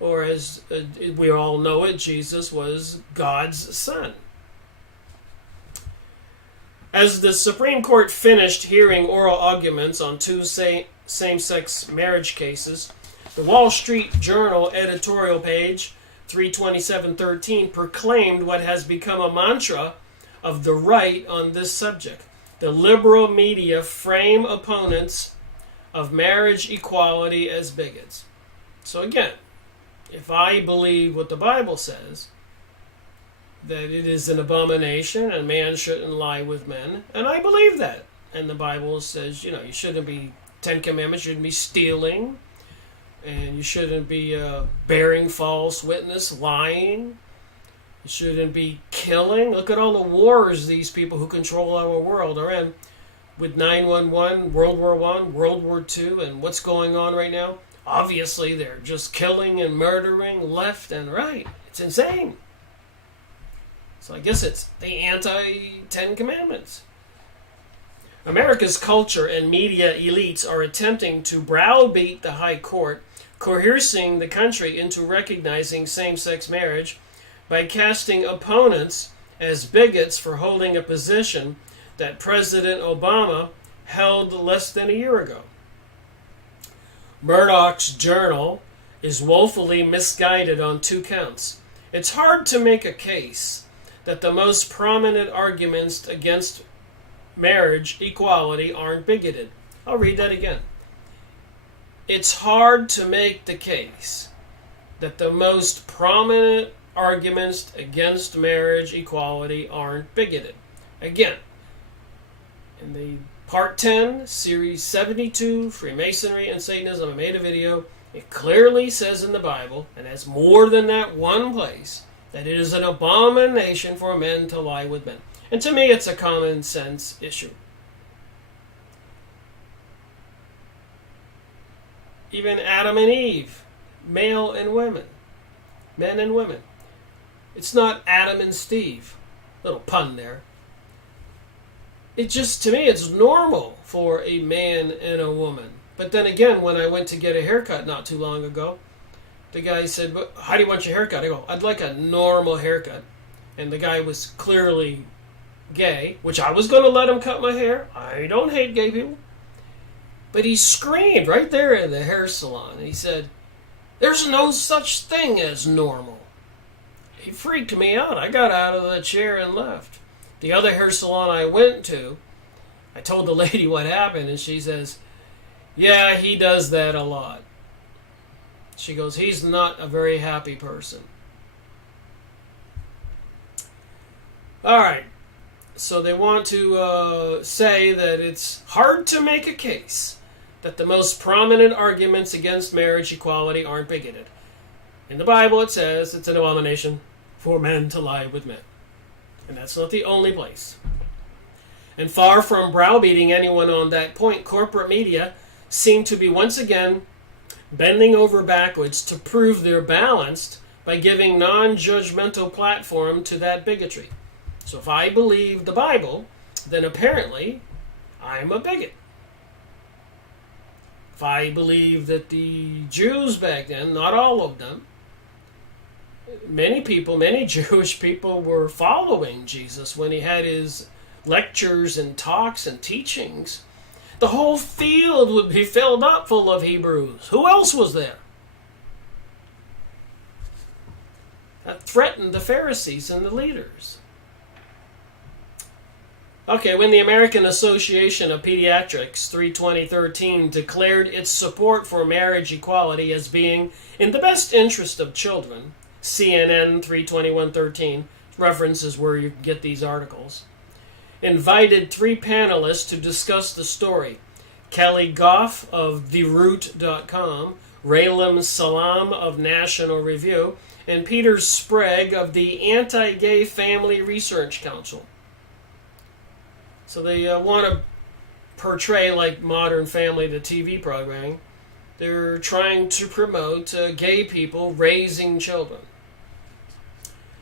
or as we all know it, Jesus was God's son. As the Supreme Court finished hearing oral arguments on two same-sex marriage cases, the Wall Street Journal editorial page 32713 proclaimed what has become a mantra of the right on this subject. The liberal media frame opponents of marriage equality as bigots. So again, if I believe what the Bible says, that it is an abomination and man shouldn't lie with men, and I believe that. And the Bible says, you shouldn't be, 10 Commandments, you shouldn't be stealing, and you shouldn't be bearing false witness, lying. You shouldn't be killing. Look at all the wars these people who control our world are in. With 9/11, World War I, World War II, and what's going on right now. Obviously, they're just killing and murdering left and right. It's insane. So I guess it's the anti-10 Commandments. America's culture and media elites are attempting to browbeat the High Court, coercing the country into recognizing same-sex marriage by casting opponents as bigots for holding a position that President Obama held less than a year ago. Murdoch's journal is woefully misguided on 2 counts. It's hard to make a case that the most prominent arguments against marriage equality aren't bigoted. I'll read that again. It's hard to make the case that the most prominent arguments against marriage equality aren't bigoted. Again, in the Part 10, Series 72, Freemasonry and Satanism, I made a video. It clearly says in the Bible, and has more than that one place, that it is an abomination for men to lie with men. And to me, it's a common sense issue. Even Adam and Eve, male and women, men and women. It's not Adam and Steve. Little pun there. It just, to me, it's normal for a man and a woman. But then again, when I went to get a haircut not too long ago, the guy said, "But how do you want your haircut?" I go, "I'd like a normal haircut." And the guy was clearly gay, which I was going to let him cut my hair. I don't hate gay people. But he screamed right there in the hair salon. And he said, "There's no such thing as normal." He freaked me out. I got out of the chair and left. The other hair salon I went to, I told the lady what happened, and she says, "Yeah, he does that a lot." She goes, "He's not a very happy person." All right. So they want to say that it's hard to make a case that the most prominent arguments against marriage equality aren't bigoted. In the Bible it says it's an abomination for men to lie with men. And that's not the only place. And far from browbeating anyone on that point, corporate media seem to be once again bending over backwards to prove they're balanced by giving non-judgmental platform to that bigotry. So if I believe the Bible, then apparently I'm a bigot. If I believe that the Jews back then, not all of them, many Jewish people were following Jesus when he had his lectures and talks and teachings, the whole field would be filled up full of Hebrews. Who else was there? That threatened the Pharisees and the leaders. Okay, when the American Association of Pediatrics 3/2013 declared its support for marriage equality as being in the best interest of children, CNN 3/2113, references where you get these articles, invited 3 panelists to discuss the story. Kelly Goff of TheRoot.com, Raylam Salam of National Review, and Peter Sprague of the Anti-Gay Family Research Council. So they want to portray like Modern Family, the TV programming. They're trying to promote gay people raising children.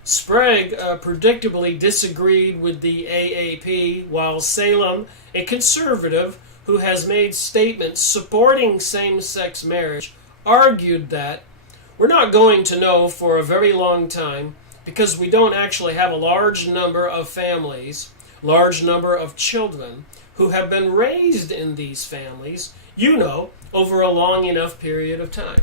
Sprague predictably disagreed with the AAP, while Salem, a conservative who has made statements supporting same-sex marriage, argued that we're not going to know for a very long time because we don't actually have a large number of families, large number of children who have been raised in these families, over a long enough period of time.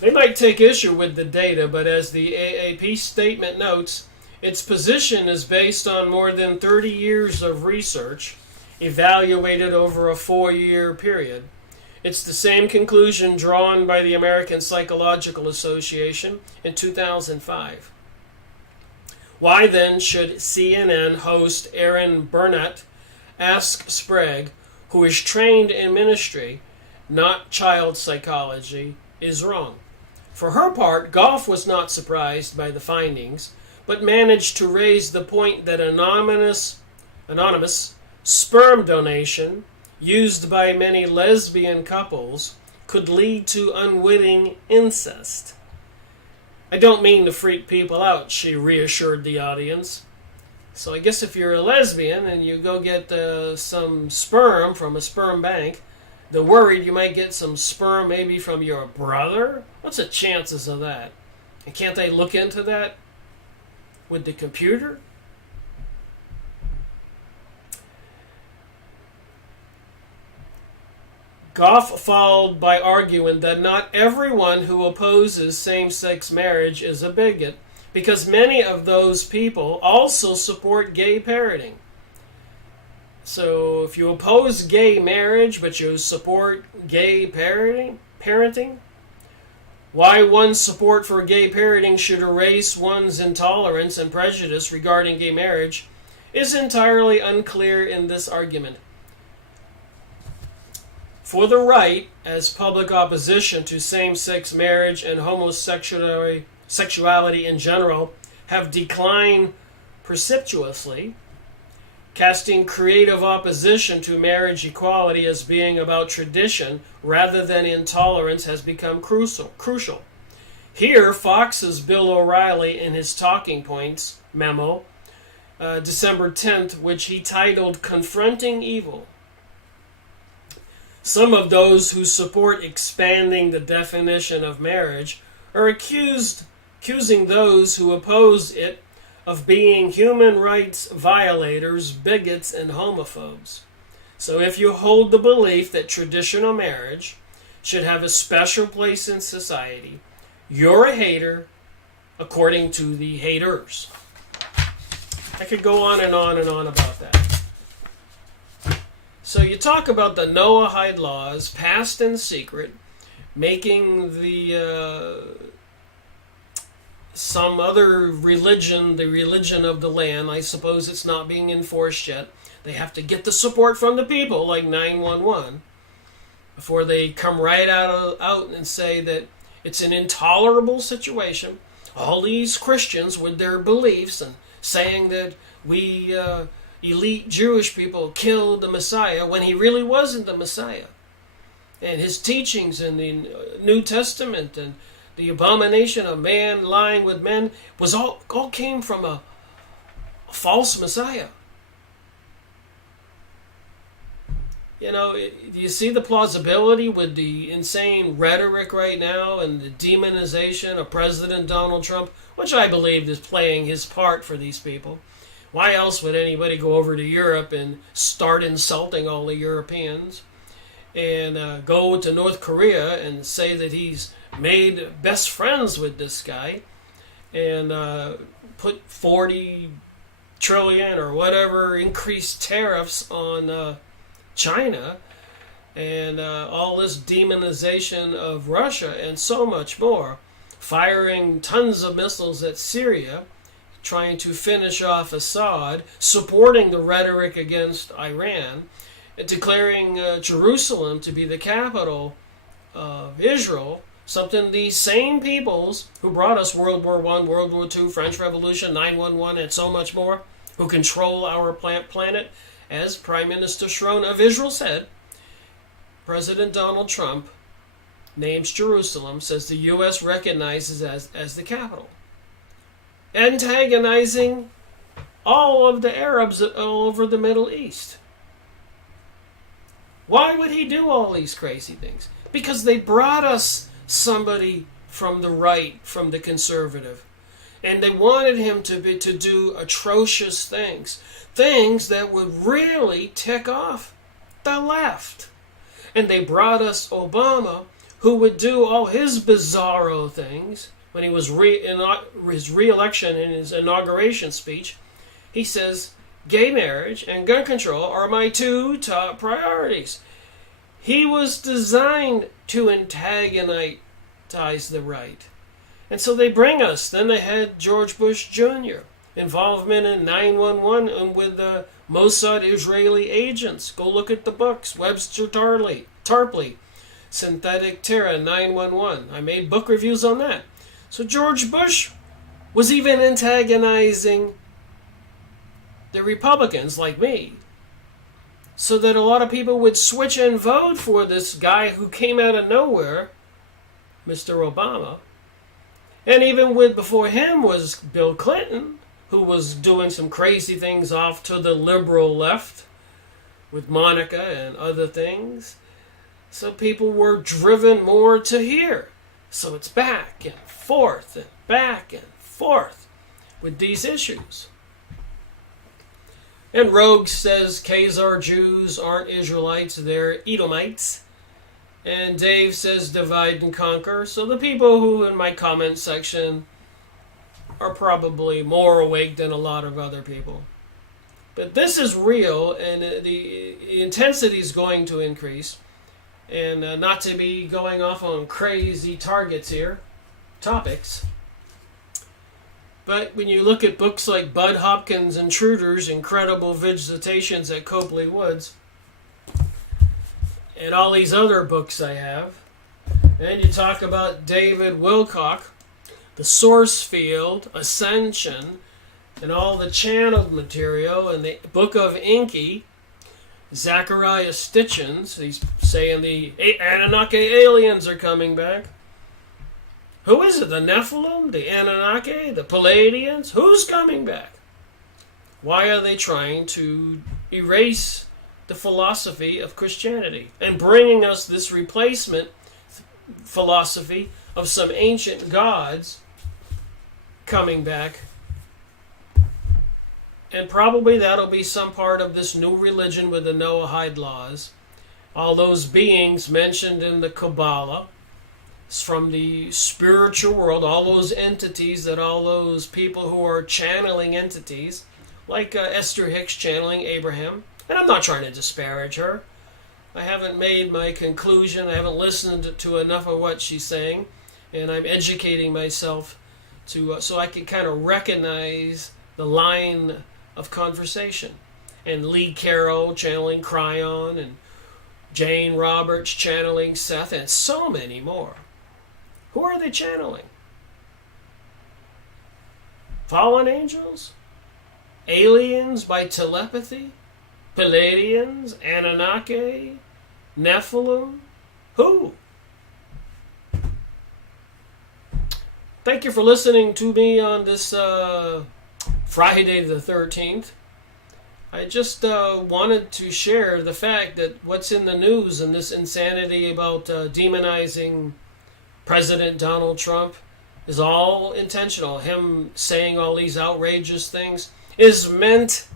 They might take issue with the data, but as the AAP statement notes, its position is based on more than 30 years of research, evaluated over a 4-year period. It's the same conclusion drawn by the American Psychological Association in 2005. Why then should CNN host Aaron Burnett ask Sprague, who is trained in ministry, not child psychology, is wrong? For her part, Goff was not surprised by the findings, but managed to raise the point that anonymous sperm donation used by many lesbian couples could lead to unwitting incest. I don't mean to freak people out, she reassured the audience. So I guess if you're a lesbian and you go get some sperm from a sperm bank, they're worried you might get some sperm maybe from your brother? What's the chances of that? And can't they look into that with the computer? Goff followed by arguing that not everyone who opposes same-sex marriage is a bigot, because many of those people also support gay parenting. So if you oppose gay marriage but you support gay parenting, why one's support for gay parenting should erase one's intolerance and prejudice regarding gay marriage is entirely unclear in this argument. For the right, as public opposition to same-sex marriage and homosexuality in general have declined precipitously, casting creative opposition to marriage equality as being about tradition rather than intolerance has become crucial. Here, Fox's Bill O'Reilly in his Talking Points memo, December 10th, which he titled Confronting Evil. Some of those who support expanding the definition of marriage are accusing those who oppose it of being human rights violators, bigots, and homophobes. So if you hold the belief that traditional marriage should have a special place in society, you're a hater, according to the haters. I could go on and on and on about that. So you talk about the Noahide laws, passed in secret, making the some other religion the religion of the land. I suppose it's not being enforced yet. They have to get the support from the people, like 911, before they come right out and say that it's an intolerable situation. All these Christians with their beliefs and saying that we elite Jewish people killed the Messiah when he really wasn't the Messiah. And his teachings in the New Testament and the abomination of man lying with men was all came from a false Messiah. You know, do you see the plausibility with the insane rhetoric right now and the demonization of President Donald Trump, which I believe is playing his part for these people? Why else would anybody go over to Europe and start insulting all the Europeans and go to North Korea and say that he's made best friends with this guy and put 40 trillion or whatever increased tariffs on China and all this demonization of Russia and so much more, firing tons of missiles at Syria, trying to finish off Assad, supporting the rhetoric against Iran, declaring Jerusalem to be the capital of Israel, something these same peoples who brought us World War I, World War II, French Revolution, 9/11, and so much more, who control our planet, as Prime Minister Sharon of Israel said, President Donald Trump names Jerusalem, says the U.S. recognizes as the capital, antagonizing all of the Arabs all over the Middle East. Why would he do all these crazy things? Because they brought us somebody from the right, from the conservative, and they wanted him to do atrocious things that would really tick off the left. And they brought us Obama, who would do all his bizarro things. When he was his re-election in his inauguration speech, he says, gay marriage and gun control are my two top priorities. He was designed to antagonize the right. And so they bring us. Then they had George Bush Jr., involvement in 9/11 and with the Mossad Israeli agents. Go look at the books. Webster Tarpley, Synthetic Terror 9/11. I made book reviews on that. So George Bush was even antagonizing the Republicans like me, so that a lot of people would switch and vote for this guy who came out of nowhere, Mr. Obama. And even before him was Bill Clinton, who was doing some crazy things off to the liberal left with Monica and other things. So people were driven more to here. So it's back and forth with these issues. And Rogue says Khazar Jews aren't Israelites, they're Edomites. And Dave says divide and conquer. So the people who in my comment section are probably more awake than a lot of other people. But this is real, and the intensity is going to increase. And not to be going off on crazy topics. But when you look at books like Bud Hopkins' Intruders, Incredible Visitations at Copley Woods, and all these other books I have, and you talk about David Wilcock, The Source Field, Ascension, and all the channeled material, and the Book of Inky, Zachariah Stitchens, he's saying the Anunnaki aliens are coming back. Who is it? The Nephilim? The Anunnaki? The Palladians? Who's coming back? Why are they trying to erase the philosophy of Christianity and bringing us this replacement philosophy of some ancient gods coming back? And probably that'll be some part of this new religion with the Noahide laws. All those beings mentioned in the Kabbalah, from the spiritual world, all those entities that all those people who are channeling entities, like Esther Hicks channeling Abraham. And I'm not trying to disparage her. I haven't made my conclusion. I haven't listened to enough of what she's saying. And I'm educating myself so I can kind of recognize the line of conversation. And Lee Carroll channeling Cryon, and Jane Roberts channeling Seth, and so many more. Who are they channeling? Fallen angels? Aliens by telepathy? Palladians? Anunnaki? Nephilim? Who? Thank you for listening to me on this Friday the 13th. I just wanted to share the fact that what's in the news and this insanity about demonizing President Donald Trump is all intentional. Him saying all these outrageous things is meant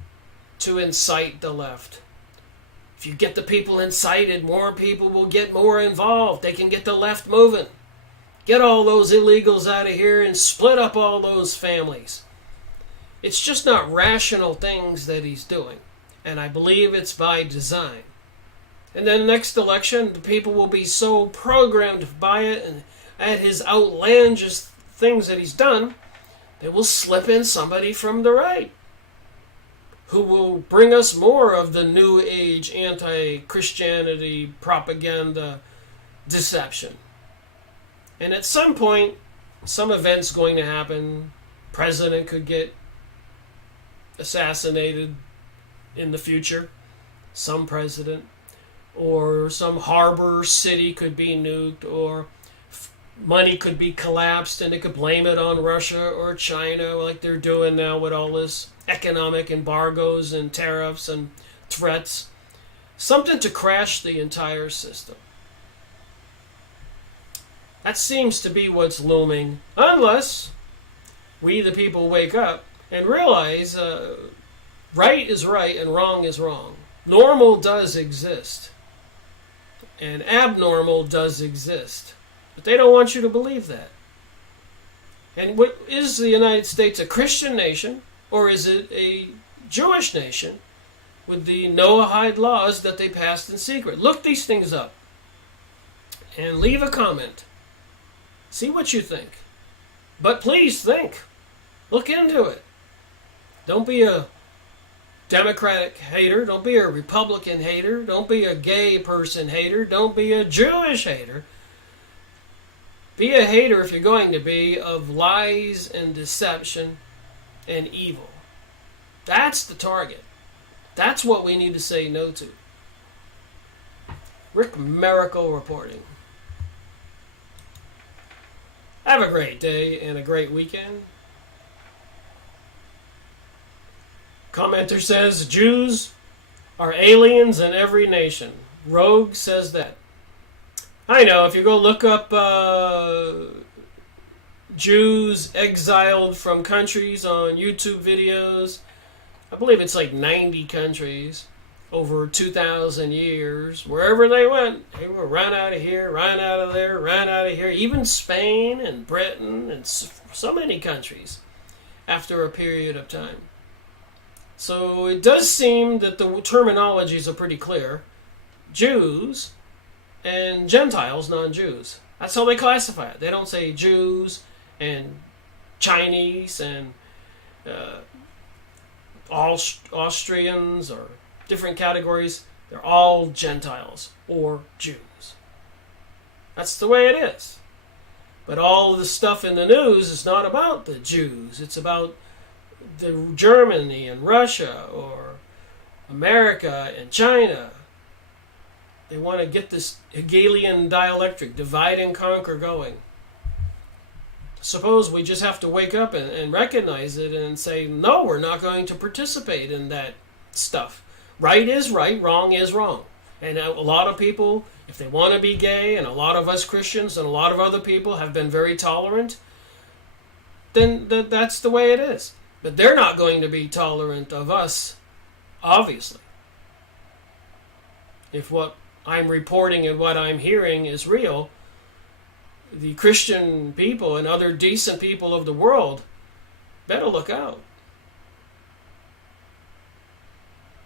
to incite the left. If you get the people incited, more people will get more involved. They can get the left moving. Get all those illegals out of here and split up all those families. It's just not rational things that he's doing. And I believe it's by design. And then next election, the people will be so programmed by it and at his outlandish things that he's done, they will slip in somebody from the right who will bring us more of the New Age anti-Christianity propaganda deception. And at some point, some event's going to happen. President could get assassinated in the future. Some president. Or some harbor city could be nuked. Or money could be collapsed and they could blame it on Russia or China like they're doing now with all this economic embargoes and tariffs and threats. Something to crash the entire system. That seems to be what's looming, unless we the people wake up and realize right is right and wrong is wrong. Normal does exist. And abnormal does exist. But they don't want you to believe that. And what is the United States a Christian nation, or is it a Jewish nation with the Noahide laws that they passed in secret? Look these things up and leave a comment. See what you think. But please think. Look into it. Don't be a Democratic hater. Don't be a Republican hater. Don't be a gay person hater. Don't be a Jewish hater. Be a hater, if you're going to be, of lies and deception and evil. That's the target. That's what we need to say no to. Rick Miracle reporting. Have a great day and a great weekend. Commenter says Jews are aliens in every nation. Rogue says that. I know, if you go look up Jews exiled from countries on YouTube videos, I believe it's like 90 countries over 2,000 years. Wherever they went, they were run out of here, run out of there, run out of here. Even Spain and Britain and so many countries after a period of time. So it does seem that the terminologies are pretty clear. Jews and Gentiles, non-Jews. That's how they classify it. They don't say Jews and Chinese and Austrians or different categories. They're all Gentiles or Jews. That's the way it is. But all the stuff in the news is not about the Jews. It's about the Germany and Russia or America and China. They want to get this Hegelian dialectic, divide and conquer, going. Suppose we just have to wake up and recognize it and say, no, we're not going to participate in that stuff. Right is right, wrong is wrong. And a lot of people, if they want to be gay, and a lot of us Christians and a lot of other people have been very tolerant, then that's the way it is. But they're not going to be tolerant of us, obviously. If what I'm reporting and what I'm hearing is real, the Christian people and other decent people of the world better look out.